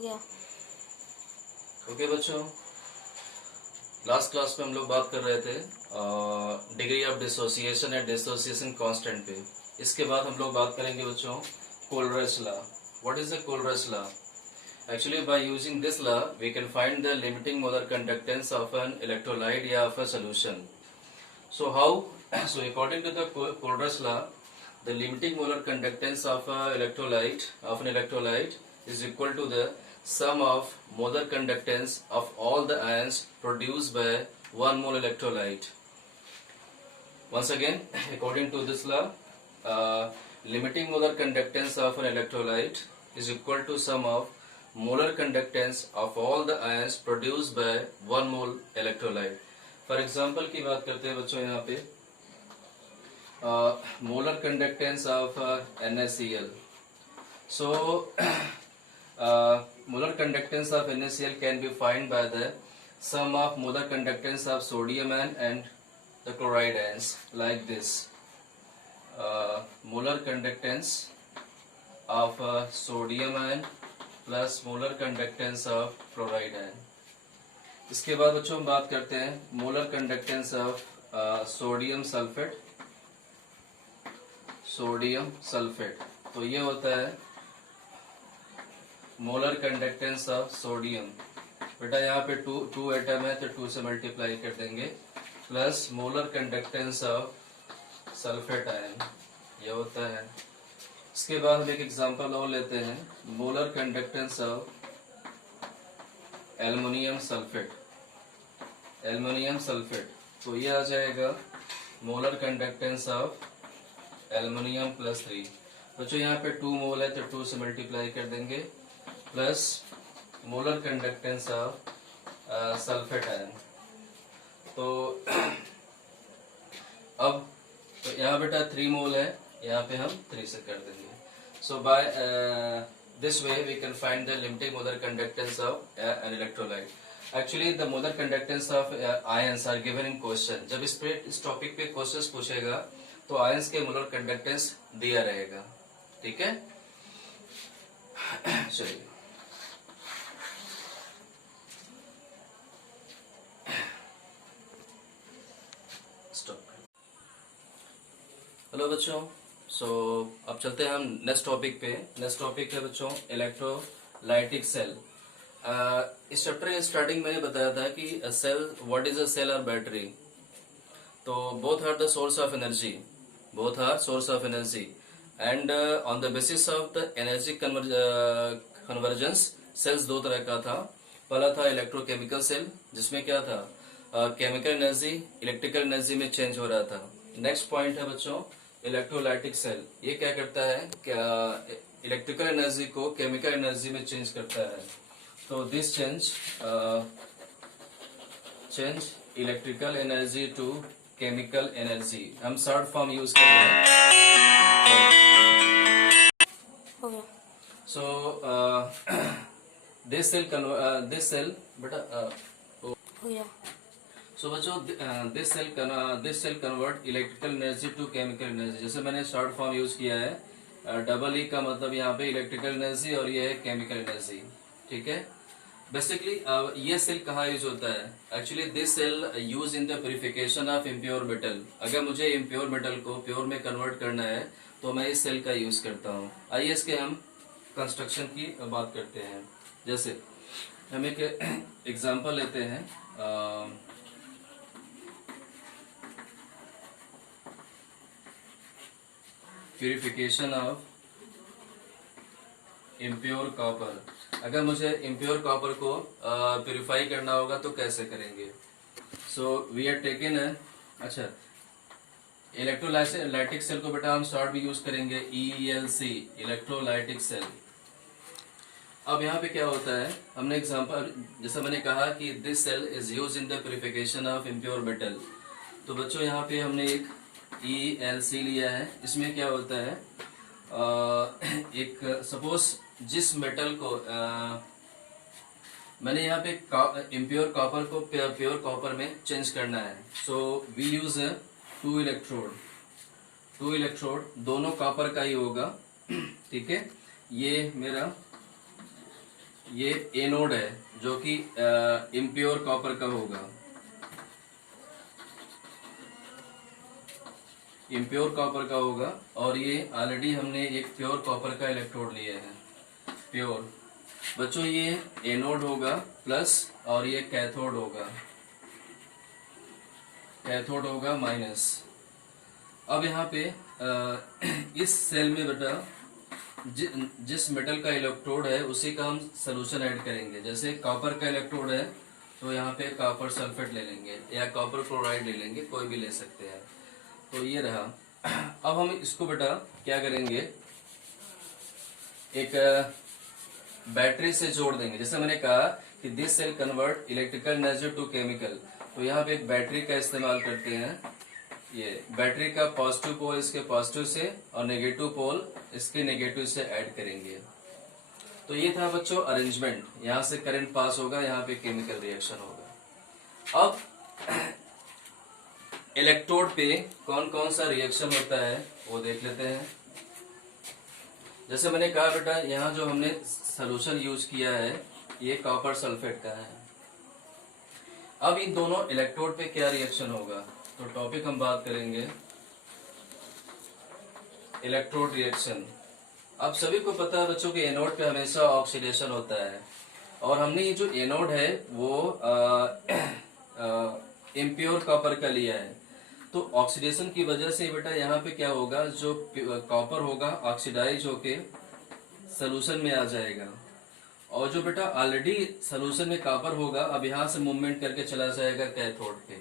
गया। ओके बच्चों, last class में हम लोग बात कर रहे थे degree of dissociation and dissociation constant पे। इसके बाद हम लोग बात करेंगे बच्चों Kohlrausch law. What is the Kohlrausch law? Actually, by using this law, we can find the limiting molar conductance of an electrolyte or of a solution. So how? So according to the Kohlrausch law, the limiting molar conductance of an electrolyte is equal to the sum of molar conductance of all the ions produced by 1 mole electrolyte. Once again, according to this law, limiting molar conductance of an electrolyte is equal to sum of molar conductance of all the ions produced by 1 mole electrolyte. For example की बात करते हैं बच्चों यहाँ पे molar conductance of NaCl. So molar conductance of NaCl can be found by the sum of molar conductance of sodium and the chloride ions like this. Molar conductance of sodium ion plus molar conductance of chloride ion. इसके बाद बच्चों हम बात करते हैं molar conductance of sodium sulphate. तो ये होता है मोलर कंडक्टेंस ऑफ सोडियम। बेटा यहाँ पे टू एटम है तो 2 से मल्टीप्लाई कर देंगे, plus molar conductance of sulphate ion, ये होता है। इसके बाद हम एक एग्जांपल और लेते हैं, molar conductance of aluminium sulphate. तो ये आ जाएगा molar conductance of aluminium plus 3। बच्चों यहाँ पे 2 मोल है तो 2 से मल्टीप्लाई कर देंगे, plus molar conductance of sulphate ion. तो अब तो यहाँ बेटा 3 मोल है, यहाँ पे हम 3 से कर देंगे। So by this way we can find the limiting molar conductance of an electrolyte. Actually the molar conductance of ions are given in question. जब इस टॉपिक पे क्वेश्चंस पूछेगा तो आयंस के मोलर कंडक्टेंस दिया रहेगा, ठीक है। चलिए स्टॉप। हेलो बच्चों, अब चलते हैं हम नेक्स्ट टॉपिक पे। नेक्स्ट टॉपिक है बच्चों इलेक्ट्रोलाइटिक सेल। इस चैप्टर के स्टार्टिंग मैंने बताया था कि cell, what is a cell और बैटरी। तो both are source of energy and on the basis of the energy convergence cells 2 तरह का था। पहला था इलेक्ट्रोकेमिकल सेल, जिसमें क्या था केमिकल एनर्जी इलेक्ट्रिकल एनर्जी में चेंज हो रहा था। नेक्स्ट पॉइंट है बच्चों इलेक्ट्रोलाइटिक सेल। ये क्या करता है, क्या इलेक्ट्रिकल एनर्जी को केमिकल एनर्जी में चेंज करता है। तो this change electrical energy to chemical energy, हम शॉर्ट फॉर्म यूज कर रहे हैं। सो दिस सेल बेटा सो बच्चों this cell convert electrical energy to chemical energy. जैसे मैंने शॉर्ट फॉर्म यूज किया है, डबल ई का मतलब यहाँ पे इलेक्ट्रिकल एनर्जी और ये है केमिकल एनर्जी, ठीक है। बेसिकली ये सेल कहाँ यूज होता है? Actually this cell use in the purification of impure metal. अगर मुझे इम्प्योर मेटल को प्योर में कन्वर्ट करना है तो मैं इस सेल का यूज करता हूँ। आइए इसके हम कंस्ट्रक्शन की बात करते हैं। जैसे हम एक एग्जाम्पल लेते हैं, प्यूरिफिकेशन ऑफ इम्प्योर कॉपर। अगर मुझे इम्प्योर कॉपर को प्यूरिफाई करना होगा तो कैसे करेंगे? सो वी आर टेकन अच्छा इलेक्ट्रोलाइटिक सेल को बेटा हम शॉर्ट भी यूज करेंगे ELC, इलेक्ट्रोलाइटिक सेल। अब यहाँ पे क्या होता है, हमने एग्जांपल जैसा मैंने कहा कि this cell is use in the purification of impure metal. तो बच्चों यहाँ पे हमने एक ELC लिया है। इसमें क्या होता है, एक सपोज जिस मेटल को मैंने यहाँ पे इम्प्योर कॉपर को प्योर कॉपर में चेंज करना है। सो वी यूज 2 इलेक्ट्रोड, दोनों कॉपर का ही होगा, ठीक है। ये मेरा ये एनोड है जो कि इम्प्योर कॉपर का होगा, इम्प्योर कॉपर का होगा। और ये ऑलरेडी हमने एक प्योर कॉपर का इलेक्ट्रोड लिए हैं, प्योर। बच्चों ये एनोड होगा प्लस, और ये कैथोड होगा, कैथोड होगा माइनस। अब यहाँ पे इस सेल में बेटा जिस मेटल का इलेक्ट्रोड है उसी का हम सोल्यूशन ऐड करेंगे। जैसे कॉपर का इलेक्ट्रोड है तो यहाँ पे कॉपर सल्फेट ले लेंगे या कॉपर क्लोराइड ले लेंगे, कोई भी ले सकते हैं। तो ये रहा। अब हम इसको बेटा क्या करेंगे, एक बैटरी से जोड़ देंगे। जैसे मैंने कहा कि this cell convert electrical energy to chemical, तो यहाँ पे एक बैटरी का इस्तेमाल करते हैं। ये बैटरी का पॉजिटिव पोल इसके पॉजिटिव से और नेगेटिव पोल इसके नेगेटिव से ऐड करेंगे। तो ये था बच्चों अरेंजमेंट। यहाँ से करंट पास होगा, यहाँ पे केमिकल रिएक्शन होगा। अब इलेक्ट्रोड पे कौन कौन सा रिएक्शन होता है वो देख लेते हैं। जैसे मैंने कहा बेटा, यहाँ जो हमने सोल्यूशन यूज किया है ये कॉपर सल्फेट का है। अब इन दोनों इलेक्ट्रोड पे क्या रिएक्शन होगा, तो टॉपिक हम बात करेंगे इलेक्ट्रोड रिएक्शन। अब सभी को पता है बच्चों कि एनोड पे हमेशा ऑक्सीडेशन होता है, और हमने ये जो एनोड है वो इम्प्योर कॉपर का लिया है। तो ऑक्सीडेशन की वजह से बेटा यहाँ पे क्या होगा, जो कॉपर होगा ऑक्सीडाइज होके सोल्यूशन में आ जाएगा, और जो बेटा ऑलरेडी सोल्यूशन में कॉपर होगा अब यहाँ से मूवमेंट करके चला जाएगा कैथोड पे।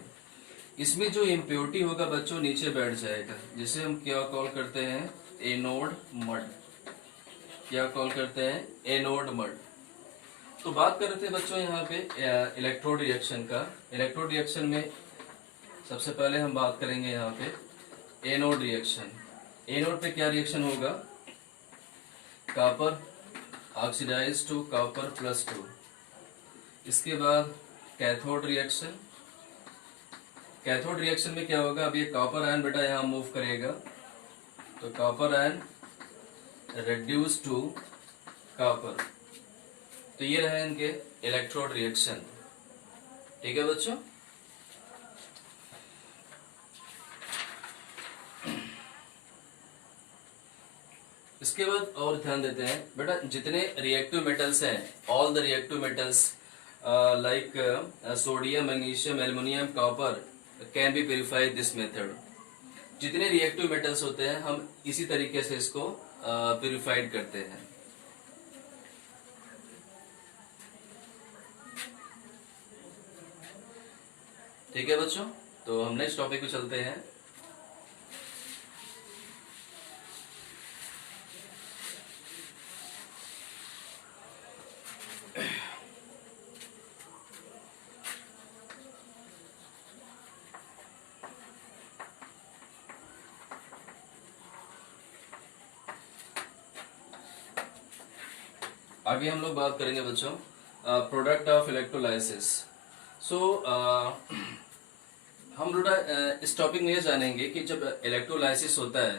इसमें जो इम्प्योरिटी होगा बच्चों नीचे बैठ जाएगा, जिसे हम क्या कॉल करते हैं, एनोड मड। क्या कॉल करते हैं, एनोड मड। तो बात कर रहे थे बच्चों यहाँ पे इलेक्ट्रोड रिएक्शन का। इलेक्ट्रोड रिएक्शन में सबसे पहले हम बात करेंगे यहाँ पे एनोड रिएक्शन। एनोड पे क्या रिएक्शन होगा, कॉपर ऑक्सीडाइज टू कॉपर +2। इसके बाद कैथोड रिएक्शन। कैथोड रिएक्शन में क्या होगा, अब ये कॉपर आयन बेटा यहाँ मूव करेगा, तो copper ion reduce to copper. तो ये रहे इनके इलेक्ट्रोड रिएक्शन। ठीक है बच्चों। इसके बाद और ध्यान देते हैं बेटा, जितने रिएक्टिव मेटल्स हैं, all the reactive metals like sodium, magnesium, aluminium, copper can be purified this method. जितने रिएक्टिव मेटल्स होते हैं हम इसी तरीके से इसको प्यूरिफाइड करते हैं। ठीक है बच्चों, तो हम नेक्स्ट टॉपिक पे चलते हैं। आगे हम लोग बात करेंगे बच्चों प्रोडक्ट ऑफ इलेक्ट्रोलाइसिस। सो हम लोग इस टॉपिक में ये जानेंगे कि जब इलेक्ट्रोलाइसिस होता है,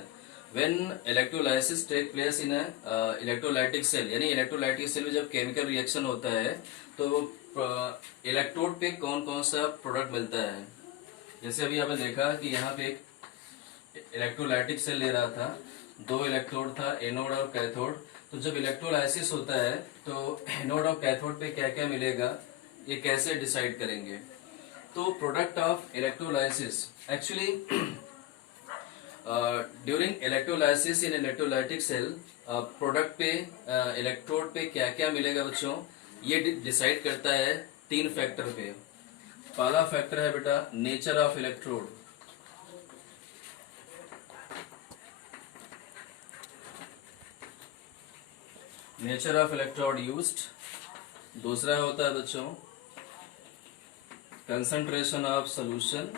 when electrolysis take place in electrolytic cell, यानी इलेक्ट्रोलाइटिक सेल में जब केमिकल रिएक्शन होता है तो इलेक्ट्रोड पे कौन कौन सा प्रोडक्ट मिलता है। जैसे अभी आपने देखा कि यहाँ पे एक इलेक्ट्रोलाइटिक सेल ले रहा था, 2 इलेक्ट्रोड था, एनोड और कैथोड। तो जब इलेक्ट्रोलाइसिस होता है तो एनोड और कैथोड पे क्या क्या मिलेगा, ये कैसे डिसाइड करेंगे। तो product of electrolysis, actually during electrolysis in electrolytic cell, product पे इलेक्ट्रोड पे क्या क्या मिलेगा बच्चों, ये डिसाइड करता है 3 फैक्टर पे। पहला फैक्टर है बेटा nature of electrode. Nature of electrode used. दूसरा होता है बच्चों कंसंट्रेशन ऑफ सॉल्यूशन।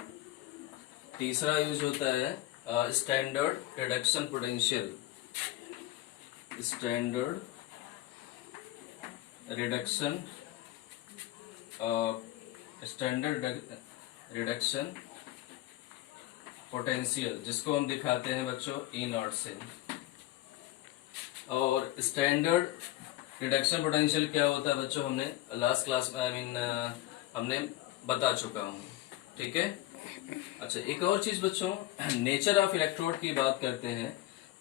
तीसरा यूज होता है standard reduction potential. Standard reduction standard reduction potential, जिसको हम दिखाते हैं बच्चों E0 से। और स्टैंडर्ड रिडक्शन पोटेंशियल क्या होता है बच्चों, हमने लास्ट क्लास में हमने बता चुका हूँ, ठीक है। अच्छा, एक और चीज बच्चों, नेचर ऑफ इलेक्ट्रोड की बात करते हैं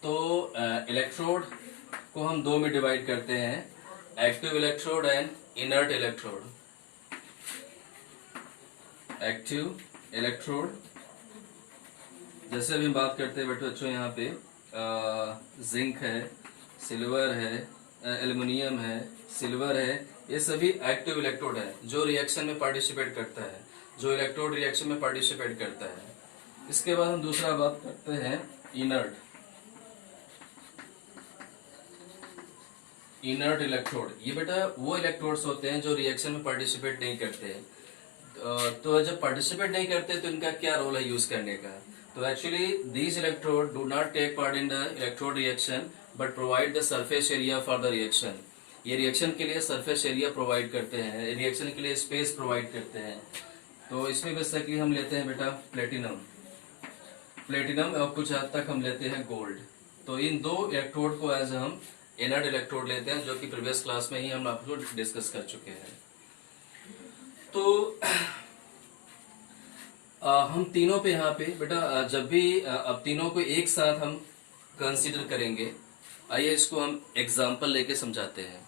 तो इलेक्ट्रोड को हम दो में डिवाइड करते हैं, active electrode and inert electrode. Active electrode जैसे अभी हम बात करते हैं बच्चों, यहाँ पे जिंक है, सिल्वर है, एल्युमिनियम है, सिल्वर है, ये सभी एक्टिव इलेक्ट्रोड है जो रिएक्शन में पार्टिसिपेट करता है, जो इलेक्ट्रोड रिएक्शन में पार्टिसिपेट करता है। इसके बाद हम दूसरा बात करते हैं इनर्ट। इनर्ट इलेक्ट्रोड, ये बेटा वो इलेक्ट्रोड्स होते हैं जो रिएक्शन में पार्टिसिपेट नहीं करते। तो जब पार्टिसिपेट नहीं करते तो इनका क्या रोल है यूज करने का, तो actually these electrode do not take part in the electrode reaction but provide the surface area for the reaction. ये रिएक्शन के लिए सरफेस एरिया प्रोवाइड करते हैं, रिएक्शन के लिए स्पेस प्रोवाइड करते हैं। तो इसमें बेसिकली हम लेते हैं बेटा प्लेटिनम, प्लेटिनम और कुछ हद तक हम लेते हैं गोल्ड। तो इन दो इलेक्ट्रोड को एज हम इनर्ट इलेक्ट्रोड लेते हैं, जो कि प्रीवियस क्लास में ही हम आपको डिस्कस कर चुके हैं। तो हम तीनों पे यहाँ पे बेटा जब भी अब तीनों को एक साथ हम कंसीडर करेंगे, आइए इसको हम एग्जांपल लेके समझाते हैं।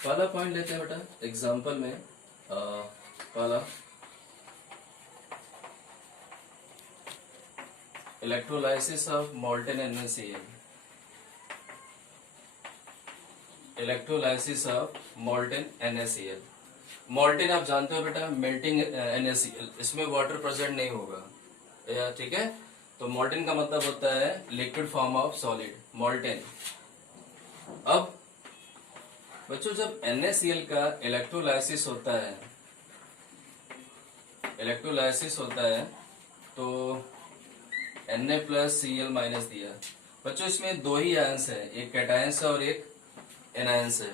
पहला पॉइंट लेते हैं बेटा एग्जांपल में, पहला electrolysis of molten NaCl। Electrolysis of molten NaCl। Molten आप जानते हो बेटा मेल्टिंग NaCl, इसमें वाटर प्रेजेंट नहीं होगा, ठीक है। तो मोल्टेन का मतलब होता है liquid form of solid, molten. अब बच्चों जब NaCl का इलेक्ट्रोलाइसिस होता है, इलेक्ट्रोलाइसिस होता है तो Na+Cl- दिया। बच्चों इसमें दो ही आयंस है, एक कैटायंस है और एक एनायंस है।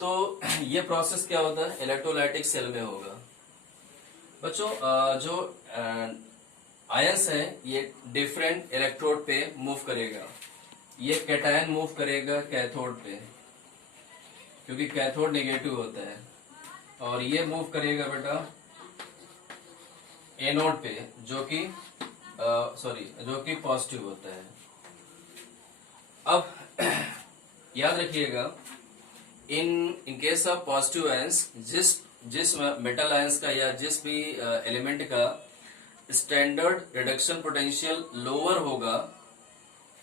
तो ये प्रोसेस क्या होता है, इलेक्ट्रोलाइटिक सेल में होगा। बच्चों जो आयंस है ये डिफरेंट इलेक्ट्रोड पे मूव करेगा। ये कैटायन मूव करेगा कैथोड पे, क्योंकि कैथोड नेगेटिव होता है, और ये मूव करेगा बेटा एनोड पे, जो कि जो कि पॉजिटिव होता है। अब याद रखिएगा, in case of positive ions, जिस मेटल आयंस का या जिस भी एलिमेंट का स्टैंडर्ड रिडक्शन पोटेंशियल लोअर होगा,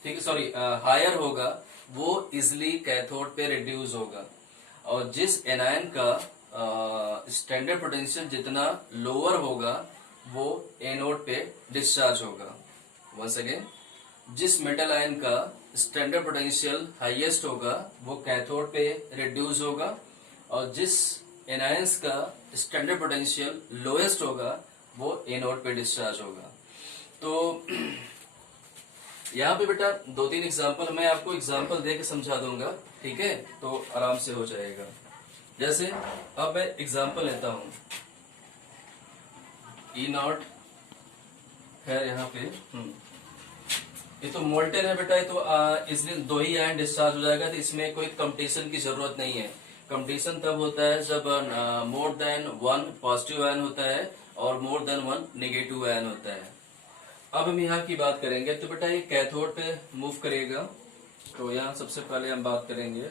ठीक है, सॉरी हायर होगा, वो इजिली कैथोड पे रिड्यूस होगा। और जिस एनायन का स्टैंडर्ड पोटेंशियल जितना लोअर होगा वो एनोड पे डिस्चार्ज होगा। वंस अगेन, जिस मेटल आयन का स्टैंडर्ड पोटेंशियल हाईएस्ट होगा वो कैथोड पे रिड्यूस होगा, और जिस एनायंस का स्टैंडर्ड पोटेंशियल लोएस्ट होगा वो एनोड पे डिस्चार्ज होगा। तो यहाँ पे बेटा दो तीन एग्जांपल मैं आपको एग्जांपल देके समझा दूंगा, ठीक है, तो आराम से हो जाएगा। जैसे अब मैं एग्जांपल लेता हूं, E0 है यहाँ पे, ये तो मोल्टेन है बेटा, ये तो इसलिए दो ही आयन डिस्चार्ज हो जाएगा, तो इसमें कोई कंपटीशन की जरूरत नहीं है। कंपटीशन तब होता है जब more than one positive ion होता है और more than one negative ion होता है। अब हम यहाँ की बात करेंगे, तो बेटा ये कैथोड पे मूव करेगा। तो यहाँ सबसे पहले हम बात करेंगे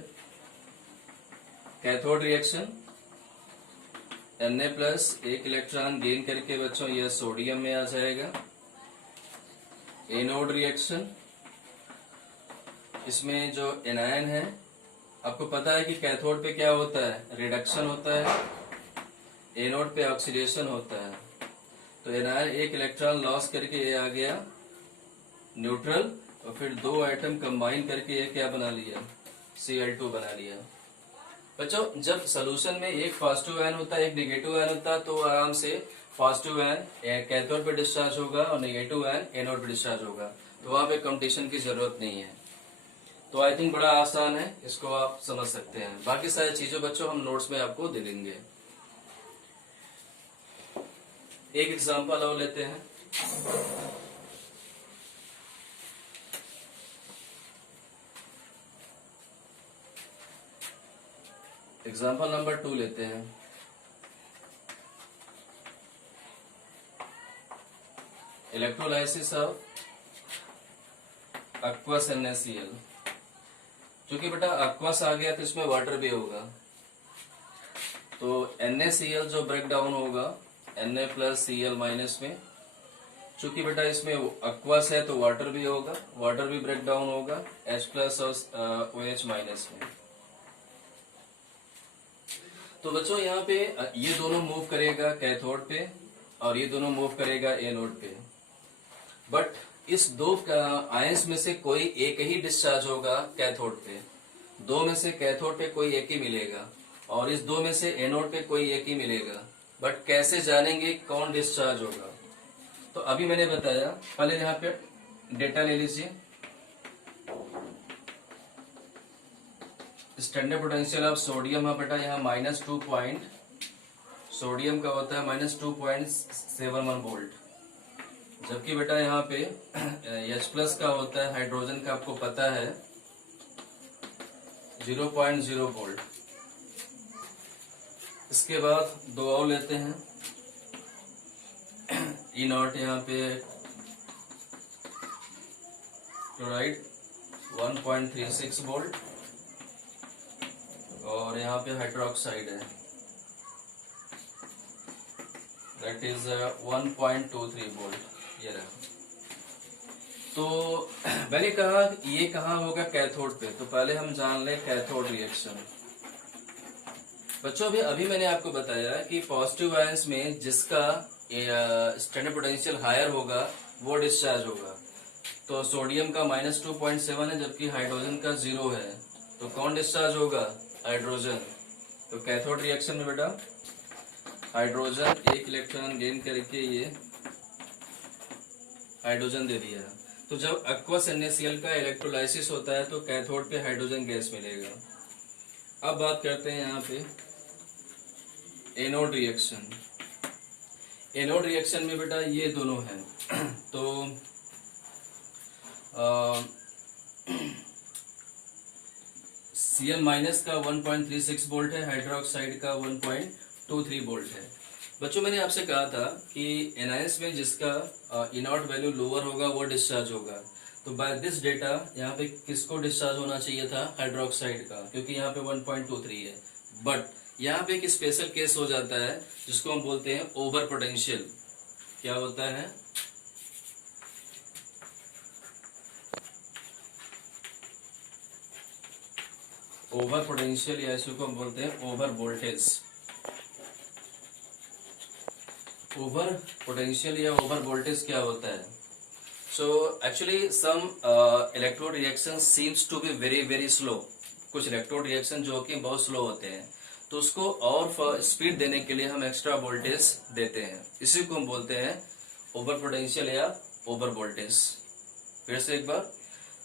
कैथोड रिएक्शन, Na+ एक इलेक्ट्रॉन गेन करके बच्चों यह सोडियम में आ जाएगा। एनोड रिएक्शन, इसमें जो एनायन है, आपको पता है कि कैथोड पे क्या होता है, रिडक्शन होता है, एनोड पे ऑक्सीडेशन होता है। तो एनायन एक इलेक्ट्रॉन लॉस करके ये आ गया न्यूट्रल, और फिर दो एटम कंबाइन करके ये क्या बना लिया, Cl2 बना लिया। बच्चों जब सोल्यूशन में एक पॉजिटिव आयन होता है एक नेगेटिव आयन होता है, तो आराम से पॉजिटिव आयन कैथोड पे डिस्चार्ज होगा और नेगेटिव आयन एनोड पे डिस्चार्ज होगा, तो वहां पे कंपटीशन की जरूरत नहीं है। तो आई थिंक बड़ा आसान है, इसको आप समझ सकते हैं। बाकी सारी चीजें बच्चों हम नोट्स में आपको दे देंगे। एक एग्जांपल और लेते हैं। एग्जांपल नंबर 2 लेते हैं। Electrolysis of aqueous NaCl। क्योंकि बेटा aqueous आ गया तो इसमें वाटर भी होगा, तो NaCl जो ब्रेक डाउन होगा Na प्लस Cl माइनस में, चूंकि बेटा इसमें aqueous है तो वाटर भी होगा, वाटर भी ब्रेक डाउन होगा H प्लस और OH माइनस में। तो बच्चों यहाँ पे ये दोनों मूव करेगा कैथोड पे और ये दोनों मूव करेगा एनोड पे, बट इस दो आयंस में से कोई एक ही डिस्चार्ज होगा कैथोड पे, दो में से कैथोड पे कोई एक ही मिलेगा और इस दो में से एनोड पे कोई एक ही मिलेगा। बट कैसे जानेंगे कौन डिस्चार्ज होगा? तो अभी मैंने बताया, पहले यहाँ पे डेटा ले लीजिए। स्टैंडर्ड पोटेंशियल ऑफ सोडियम है बेटा यहाँ -2 पॉइंट, सोडियम का होता है -2.71 वोल्ट, जबकि बेटा यहाँ पे H प्लस का होता है, हाइड्रोजन का आपको पता है 0.0 वोल्ट। इसके बाद दो और लेते हैं। ई नॉट यहाँ पे क्लोराइड 1.36 वोल्ट और यहाँ पे हाइड्रोक्साइड है दैट इज 1.23 वोल्ट। ये रहा। तो मैंने कहा ये कहाँ होगा? कैथोड पे। तो पहले हम जान लें कैथोड रिएक्शन। बच्चों अभी मैंने आपको बताया कि पॉजिटिव आयंस में जिसका स्टैंडर्ड पोटेंशियल हायर होगा वो डिस्चार्ज होगा। तो सोडियम का -2.7 है जबकि हाइड्रोजन का 0 है, तो कौन डिस्चार्ज होगा? हाइड्रोजन। तो कैथोड रिएक्शन में बेटा हाइड्रोजन एक इलेक्ट्रॉन गेन करके ये हाइड्रोजन दे दिया। तो जब aqueous NaCl का इलेक्ट्रोलाइसिस होता है तो कैथोड पे हाइड्रोजन गैस मिलेगा। अब बात करते हैं यहाँ पे एनोड रिएक्शन। एनोड रिएक्शन में बेटा ये दोनों हैं तो Cl माइनस का 1.36 वोल्ट है, हाइड्रोक्साइड का 1.23 वोल्ट है। बच्चों मैंने आपसे कहा था कि एनायंस में जिसका इनॉट वैल्यू लोअर होगा वो डिस्चार्ज होगा। तो बाय दिस डेटा यहाँ पे किसको डिस्चार्ज होना चाहिए था? हाइड्रोक्साइड का, क्योंकि यहाँ पे 1.23 है। बट यहाँ पे एक स्पेशल केस हो जाता है जिसको हम बोलते हैं ओवर पोटेंशियल। क्या होता है? ओवर पोटेंशियल या इसको हम बोलते हैं ओवर वोल्टेज। ओवर पोटेंशियल या ओवर वोल्टेज क्या होता है? So actually some electrode reaction seems to be very very slow. कुछ इलेक्ट्रोड रिएक्शन जो कि बहुत स्लो होते हैं, तो उसको और स्पीड देने के लिए हम एक्स्ट्रा वोल्टेज देते हैं। इसी को हम बोलते हैं ओवर पोटेंशियल या ओवर वोल्टेज। फिर से एक बार,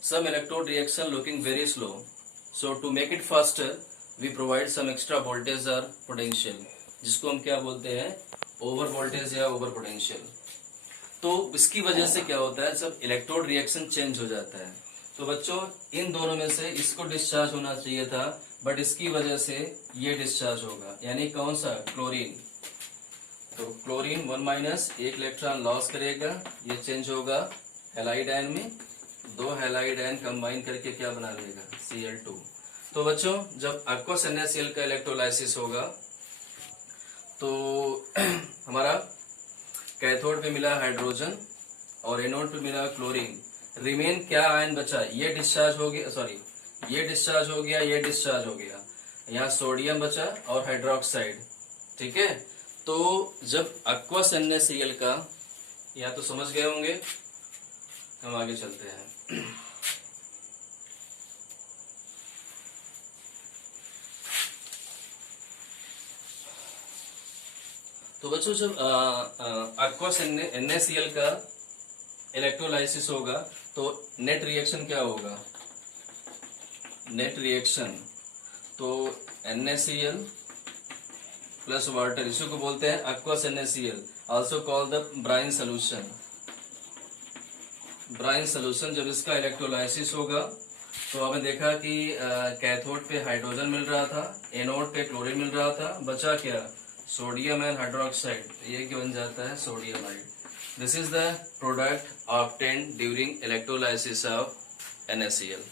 some electrode reaction looking very slow, so to make it faster we provide some extra voltage और पोटेंशियल, जिसको हम क्या बोलते हैं? ओवर वोल्टेज या ओवर पोटेंशियल। तो इसकी वजह से क्या होता है? जब इलेक्ट्रोड रिएक्शन चेंज हो जाता है तो बच्चों इन दोनों में से इसको डिस्चार्ज होना चाहिए था, बट इसकी वजह से ये डिस्चार्ज होगा। यानी कौन सा? क्लोरीन। तो क्लोरीन 1- एक इलेक्ट्रॉन लॉस करेगा, ये चेंज होगा हैलाइड आयन में, दो हैलाइड आयन कंबाइन करके क्या बना लेगा? Cl2। तो बच्चों जब aqueous NaCl का इलेक्ट्रोलाइसिस होगा तो हमारा कैथोड पे मिला हाइड्रोजन और एनोड पे मिला क्लोरीन। रिमेन क्या आयन बचा? ये डिस्चार्ज हो गया, सॉरी ये डिस्चार्ज हो गया, ये डिस्चार्ज हो गया। यहाँ सोडियम बचा और हाइड्रोक्साइड। ठीक है, तो जब aqueous NaCl का, या तो समझ गए होंगे, हम आगे चलते हैं। तो बच्चों जब aqueous NaCl का इलेक्ट्रोलाइसिस होगा तो नेट रिएक्शन क्या होगा? नेट रिएक्शन, तो NaCl प्लस वाटर, इसी को बोलते हैं aqueous NaCl, also call the brine solution. Brine solution जब इसका इलेक्ट्रोलाइसिस होगा तो हमें देखा कि कैथोड पे हाइड्रोजन मिल रहा था, एनोड पे क्लोरीन मिल रहा था, बचा क्या, सोडियम एंड हाइड्रोक्साइड, ये क्या बन जाता है, सोडियम आइड। This is the product obtained during electrolysis of NaCl।